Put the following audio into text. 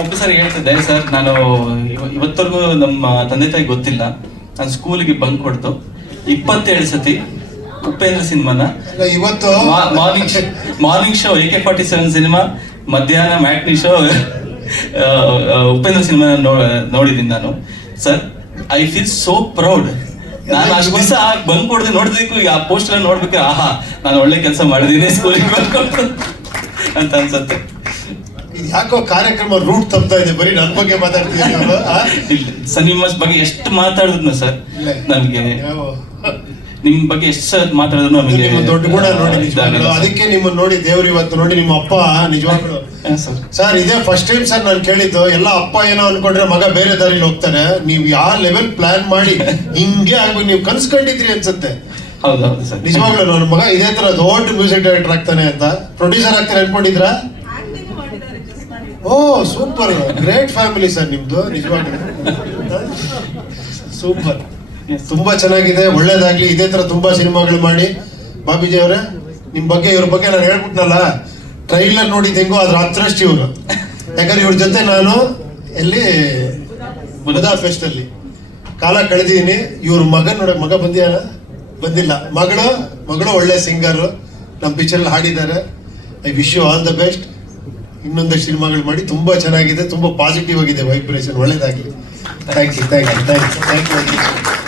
ಒಬ್ಬ ಸರ್ ಹೇಳ್ತಿದ್ದೆ ಸರ್ ನಾನು ಇವ- ಇವತ್ತವರೆಗೂ ನಮ್ಮ ತಂದೆ ತಾಯಿ ಗೊತ್ತಿಲ್ಲ. ನಾನು ಸ್ಕೂಲಿಗೆ ಬಂಕ್ ಕೊಡ್ತು ಇಪ್ಪತ್ತೇಳು ಸತಿ ಉಪೇಂದ್ರ ಸಿನಿಮಾನ ಇವತ್ತು morning morning show A K forty seven cinema ಮಧ್ಯಾಹ್ನ ಮ್ಯಾಟ್ನಿ ಶೋ ಉಪೇಂದ್ರ ಸಿನಿಮಾ ನೋಡಿದ್ದೀನಿ ನಾನು. Sir I feel so proud ನಾನು ಅಷ್ಟು ದಿವಸ ಬಂಕ್ ಕೊಡದೆ ನೋಡಿದಕ್ಕೂ ಈಗ ಆ ಪೋಸ್ಟರ್ ನೋಡ್ಬೇಕು ಆಹಾ ನಾನು ಒಳ್ಳೆ ಕೆಲಸ ಮಾಡಿದ್ದೀನಿ ಸ್ಕೂಲಿಗೆ ಬಂದ್ಕೊಂಡು ಅಂತ ಅನ್ಸತ್ತೆ. ಇದು ಯಾಕೋ ಕಾರ್ಯಕ್ರಮ ರೂಟ್ ತಪ್ತಾ ಇದೆ? ಬರೀ ನನ್ನ ಬಗ್ಗೆ ಮಾತಾಡ್ತಿದ್ದೀನಿ? ಸರ್ ನಿಮ್ಮ ಬಗ್ಗೆ ಎಷ್ಟು ಮಾತಾಡುದ್ನ ಸರ್ ನನಗೆ ನಿಮ್ ಬಗ್ಗೆ ಎಷ್ಟು ಸರ್ ಮಾತಾಡಿದ್ರು ನಮಗೆ ದೊಡ್ಡ ಗುಣ ನೋಡಿ. ಅದಕ್ಕೆ ನಿಮ್ಮನ್ನ ನೋಡಿ ದೇವ್ರು ಇವತ್ತು ನೋಡಿ ನಿಮ್ಮ ಅಪ್ಪ ನಿಜವಾಗ್ಲು. ಸರ್. ಇದೇ ಫಸ್ಟ್ ಟೈಮ್ ಸರ್ ನಾನು ಕೇಳಿದ್ದು ಎಲ್ಲ ಅಪ್ಪ ಏನೋ ಅನ್ಕೊಂಡ್ರೆ ಮಗ ಬೇರೆ ದಾರಿಲಿ ಹೋಗ್ತಾನೆ ನೀವು ಯಾವ ಲೆವೆಲ್ ಪ್ಲಾನ್ ಮಾಡಿ ಹಿಂಗೆ ಆಗ್ಬೇಕು ನೀವು ಕನ್ಸ್ಕೊಂಡಿದ್ರಿ ಅನ್ಸುತ್ತೆ. ನಿಜವಾಗ್ಲೂ ನನ್ನ ಮಗ ಇದೇ ತರ ದೊಡ್ಡ ಮ್ಯೂಸಿಕ್ ಡೈರೆಕ್ಟರ್ ಆಗ್ತಾನೆ ಅಂತ. ಪ್ರೊಡ್ಯೂಸರ್ ಆಗ್ತಾರೆ ಅನ್ಕೊಂಡಿದ್ರಾ? Oh super. Great family sir ನಿಮ್ದು ನಿಜವಾಗ್ಲೂ. ಸೂಪರ್. ತುಂಬಾ ಚೆನ್ನಾಗಿದೆ ಒಳ್ಳೇದಾಗ್ಲಿ. ಇದೇ ತರ ತುಂಬಾ ಸಿನಿಮಾಗಳು ಮಾಡಿ. ಬಾಬೀಜಿ ಅವರೇ ನಿಮ್ ಬಗ್ಗೆ ಇವ್ರ ಬಗ್ಗೆ ನಾನು ಹೇಳ್ಬಿಟ್ನಲ್ಲ ಟ್ರೈಲರ್ ನೋಡಿದ್ ಹೆಂಗೋ ಅದ್ರ ಹತ್ರಷ್ಟು ಇವರು. ಯಾಕಂದ್ರೆ ಇವ್ರ ಜೊತೆ ನಾನು ಎಲ್ಲಿ? ಮುದಾ ಫೆಸ್ಟ್ ಅಲ್ಲಿ. ಕಾಲ ಕಳೆದಿದ್ದೀನಿ ಇವ್ರ ಮಗ ನೋಡ ಮಗ ಬಂದಿಯ? ಬಂದಿಲ್ಲ. ಮಗಳು ಮಗಳು ಒಳ್ಳೆ ಸಿಂಗರ್ ನಮ್ಮ ಪಿಕ್ಚರ್ ಹಾಡಿದ್ದಾರೆ. I wish you all the best ಇನ್ನೊಂದಷ್ಟು ಸಿನಿಮಾಗಳು ಮಾಡಿ ತುಂಬಾ ಚೆನ್ನಾಗಿದೆ, ತುಂಬಾ ಪಾಸಿಟಿವ್ ಆಗಿದೆ ವೈಬ್ರೇಷನ್ ಒಳ್ಳೇದಾಗಲಿ. Thank you thank you thank you thank you